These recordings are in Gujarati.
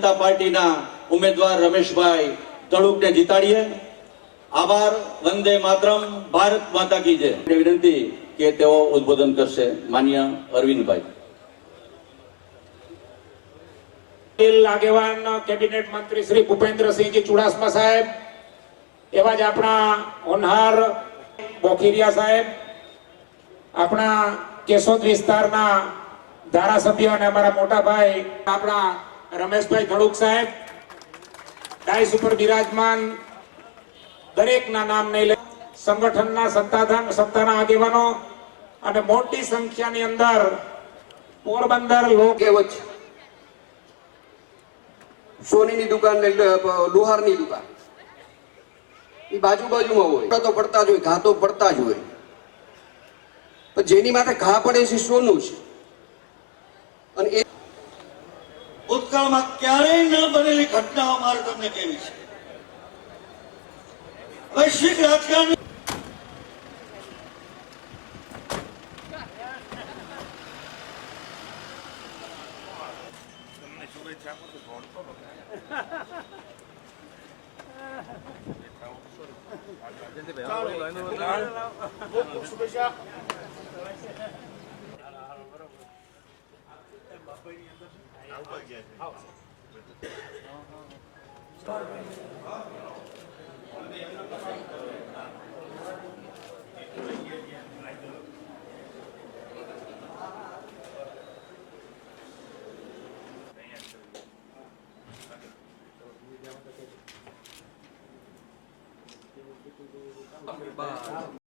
જનતા પાર્ટીના ઉમેદવાર રમેશભાઈ તળુકને જીતાડીએ. આભાર, વંદે માતરમ, ભારત માતા કી જય. વિનંતી કે તેઓ ઉદબોધન કરશે. માન્ય અરવિંદભાઈ. આગેવાન કેબિનેટ મંત્રી શ્રી ભૂપેન્દ્રસિંહજી ચુડાસમા સાહેબ, એવા જ આપણા હોનહાર બોખીરિયા સાહેબ, આપણા કેશોદ વિસ્તારના ધારાસભ્ય અને અમારા મોટા ભાઈ, આપણા રમેશભાઈ ધડુક સાહેબ, ડાઈસ ઉપર બિરાજમાન દરેકના નામ નહીં લે, સંગઠનના સત્તાધાર સત્તાના આગેવાનો અને મોટી સંખ્યાની અંદર પોરબંદર લોક કહેવત સોનીની દુકાન ને લુહારની દુકાન. એ બાજુ બાજુમાં હોય. તો પડતા જ હોય ઘા તો પડતા જ હોય. જેની માથે ઘા પડે છે સોનું છે. અને એ ભૂતકાળમાં ક્યારેય ન બનેલી ઘટનાઓ મારે તમને કેવી છે. વૈશ્વિક રાજકારણ Bye.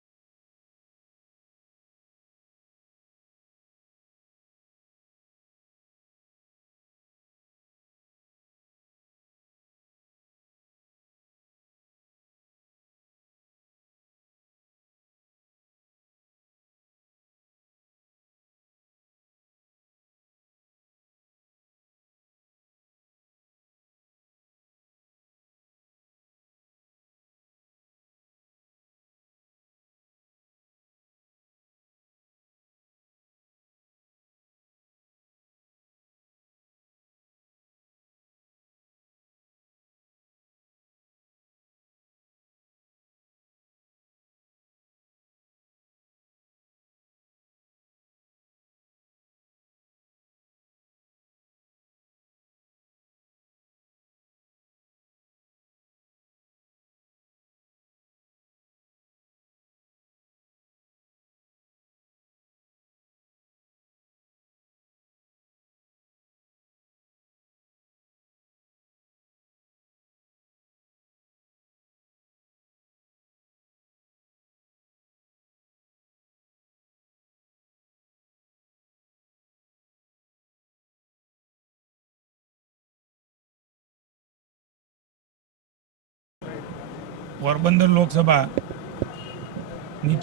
પોરબંદર લોકસભાની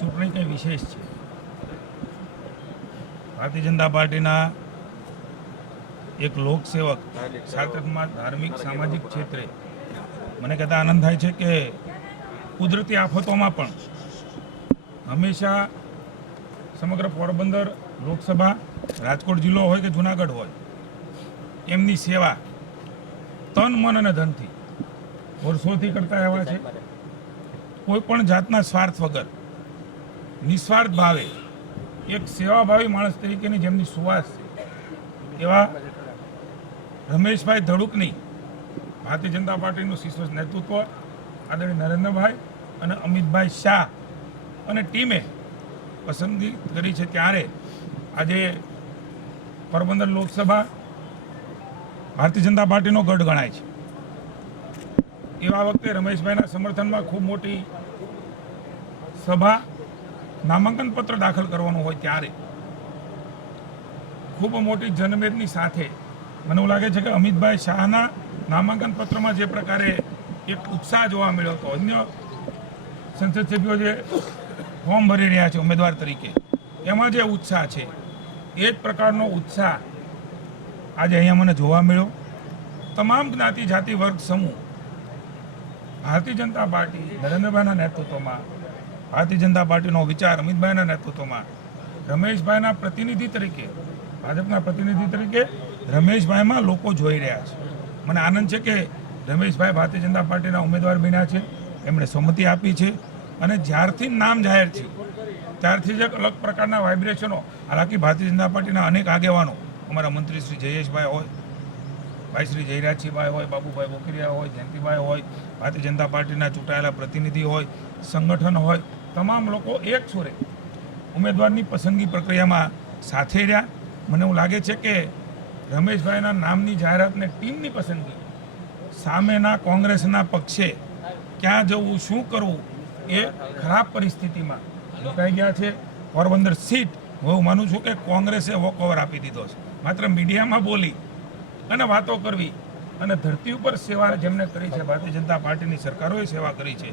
ચૂંટણી કંઈ વિશેષ છે? ભારતીય જનતા પાર્ટીના એક લોકસેવક સાતકમાં ધાર્મિક, સામાજિક ક્ષેત્રે. મને કહેતા આનંદ થાય છે કે કુદરતી આફતોમાં પણ હંમેશા સમગ્ર પોરબંદર લોકસભા, રાજકોટ જિલ્લો હોય કે જુનાગઢ હોય, એમની સેવા તન, મન અને ધનથી વર્ષોથી કરતા આવ્યા છે. કોઈ પણ જાતના સ્વાર્થ વગર, નિસ્વાર્થ ભાવે, એક સેવાભાવી માણસ તરીકેની જેમની સુવાસ છે. એવા રમેશભાઈ ધડુકની ભારતીય જનતા પાર્ટીનું શીર્ષ નેતૃત્વ આદરણીય નરેન્દ્રભાઈ અને અમિતભાઈ શાહ અને ટીમે પસંદગી કરી છે ત્યારે આજે પોરબંદર લોકસભા ભારતીય જનતા પાર્ટીનો ગઢ ગણાય છે. એવા વખતે રમેશભાઈના સમર્થનમાં ખૂબ મોટી સભા નામાંકન પત્ર દાખલ કરવાનું હોય ત્યારે. ખૂબ મોટી જનમેદની સાથે મને એવું લાગે છે કે અમિતભાઈ શાહના નામાંકન પત્રમાં જે પ્રકારે એક ઉત્સાહ જોવા મળ્યો હતો. અન્ય સંસદ સભ્યો જે ફોર્મ ભરી રહ્યા છે ઉમેદવાર તરીકે, એમાં જે ઉત્સાહ છે, એ જ પ્રકારનો ઉત્સાહ આજે અહીંયા મને જોવા મળ્યો. તમામ જ્ઞાતિ જાતિ વર્ગ સમૂહ, ભારતીય જનતા પાર્ટી નરેન્દ્રભાઈના નેતૃત્વમાં ભારતીય જનતા પાર્ટીનો વિચાર અમિતભાઈના નેતૃત્વમાં. રમેશભાઈના પ્રતિનિધિ તરીકે, ભાજપના પ્રતિનિધિ તરીકે રમેશભાઈમાં લોકો જોઈ રહ્યા છે. મને આનંદ છે કે રમેશભાઈ ભારતીય જનતા પાર્ટીના ઉમેદવાર બન્યા છે, એમણે સંમતિ આપી છે અને જ્યારથી નામ જાહેર છે, ત્યારથી જ એક અલગ પ્રકારના વાઇબ્રેશનો. હાલાકી ભારતીય જનતા પાર્ટીના અનેક આગેવાનો, અમારા મંત્રી શ્રી જયેશભાઈ હોય ભાઈ શ્રી જયરાજસિંહભાઈ હોય, બાબુભાઈ બોકરિયા હોય, જયંતિભાઈ હોય, ભારતીય જનતા પાર્ટીના ચૂંટાયેલા પ્રતિનિધિ હોય, સંગઠન હોય, તમામ લોકો એક સુરે ઉમેદવારની પસંદગી પ્રક્રિયામાં સાથે રહ્યા. મને એવું લાગે છે કે રમેશભાઈના નામની જાહેરાતને ટીમની પસંદગી સામેના કોંગ્રેસના પક્ષે ક્યાં જવું, શું કરવું એ ખરાબ પરિસ્થિતિમાં ચૂંટાઈ ગયા છે. પોરબંદર સીટ, હું માનું છું કે કોંગ્રેસે વોકઓવર આપી દીધો છે. માત્ર મીડિયામાં બોલી અને વાતો કરવી. અને ધરતી ઉપર સેવા જેમને કરી છે, ભારતીય જનતા પાર્ટીની સરકારોએ સેવા કરી છે,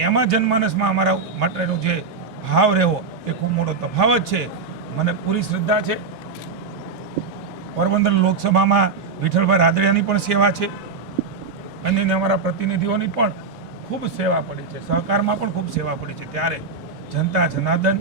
એમાં જનમાનસમાં અમારા માટેનો જે ભાવ રહેવો એ ખૂબ મોટો તફાવત છે. મને પૂરી શ્રદ્ધા છે. પોરબંદર લોકસભામાં વિઠ્ઠલભાઈ રાદડિયાની પણ સેવા છે. અને અમારા પ્રતિનિધિઓની પણ ખૂબ સેવા પડી છે. સહકારમાં પણ ખૂબ સેવા પડી છે. ત્યારે જનતા જનાર્દન,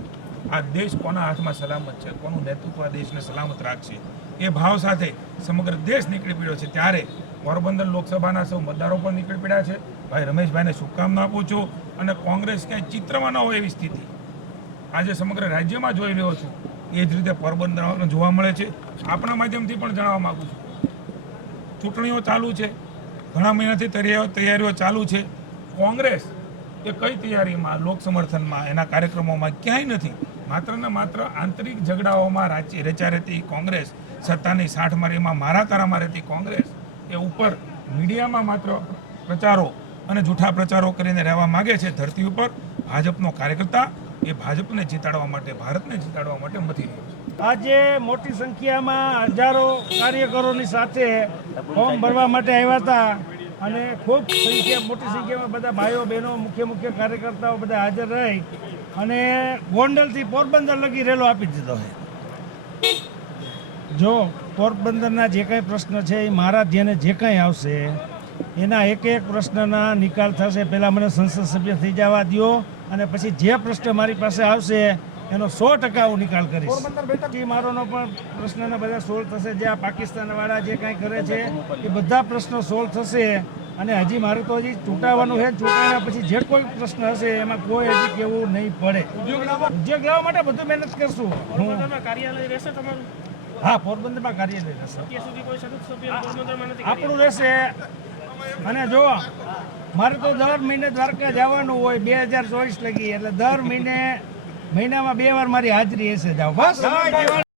આ દેશ કોના હાથમાં સલામત છે? કોનું નેતૃત્વ આ દેશને સલામત રાખશે? એ ભાવ સાથે સમગ્ર દેશ નીકળી પડ્યો છે. ત્યારે પોરબંદર લોકસભાના સૌ મતદારો પણ નીકળી પડ્યા છે. ભાઈ રમેશભાઈને શુભકામના આપું છું અને કોંગ્રેસ ક્યાંય ચિત્રમાં ન હોય એવી સ્થિતિ. આજે સમગ્ર રાજ્યમાં જોઈ રહ્યો છું. એ જ રીતે પોરબંદર જોવા મળે છે. આપણા માધ્યમથી પણ જણાવવા માગું છું. ચૂંટણીઓ ચાલુ છે. ઘણા મહિનાથી તૈયારીઓ ચાલુ છે. કોંગ્રેસ એ કઈ તૈયારીમાં, લોક સમર્થનમાં, એના કાર્યક્રમોમાં ક્યાંય નથી. માત્ર ને માત્ર આંતરિક ઝઘડાઓમાં રચા રહેતી કોંગ્રેસ સત્તાની સાઠ મારીમાં મારા તારામાં રહેતી કોંગ્રેસ એ ઉપર મીડિયામાં માત્ર પ્રચારો અને જૂઠા પ્રચારો કરીને રહેવા માગે છે. ધરતી ઉપર ભાજપનો કાર્યકર્તા એ ભાજપને જીતાડવા માટે, ભારતને જીતાડવા માટે મથી રહ્યો છે. આજે મોટી સંખ્યામાં હજારો કાર્યકરોની સાથે ફોર્મ ભરવા માટે આવ્યા હતા અને ખૂબ સંખ્યા મોટી સંખ્યામાં બધા ભાઈઓ, બહેનો, મુખ્ય મુખ્ય કાર્યકર્તાઓ બધા હાજર રહી અને ગોંડલથી પોરબંદર લગી રેલો આપી દીધો છે. જો પોરબંદરના જે કાંઈ પ્રશ્ન છે એ મારા ધ્યાને જે કાંઈ આવશે એના એક એક પ્રશ્નના નિકાલ થશે. પહેલાં મને સંસદ સભ્ય થઈ જવા દો અને પછી જે પ્રશ્ન મારી પાસે આવશે એનો સો ટકા હું નિકાલ કરીશ. જી મારોનો પણ પ્રશ્નના બધા સોલ્વ થશે. જે આ પાકિસ્તાનવાળા જે કાંઈ કરે છે એ બધા પ્રશ્નો સોલ્વ થશે. અને હજી મારે તો હજી ચૂંટાવાનું છે. ચૂંટાયા પછી જે કોઈ પ્રશ્ન હશે એમાં કોઈ હજી કેવું નહીં પડે. ઉદ્યોગ લાવવા. માટે બધું મહેનત કરશું. કાર્યાલય રહેશે તમારું? હા પોરબંદરમાં કાર્ય આપણું રહેશે અને જો મારે તો દર મહિને દ્વારકા જવાનું હોય બે હજાર ચોવીસ લગી એટલે દર મહિને મહિનામાં બે વાર મારી હાજરી હશે જાવ બસ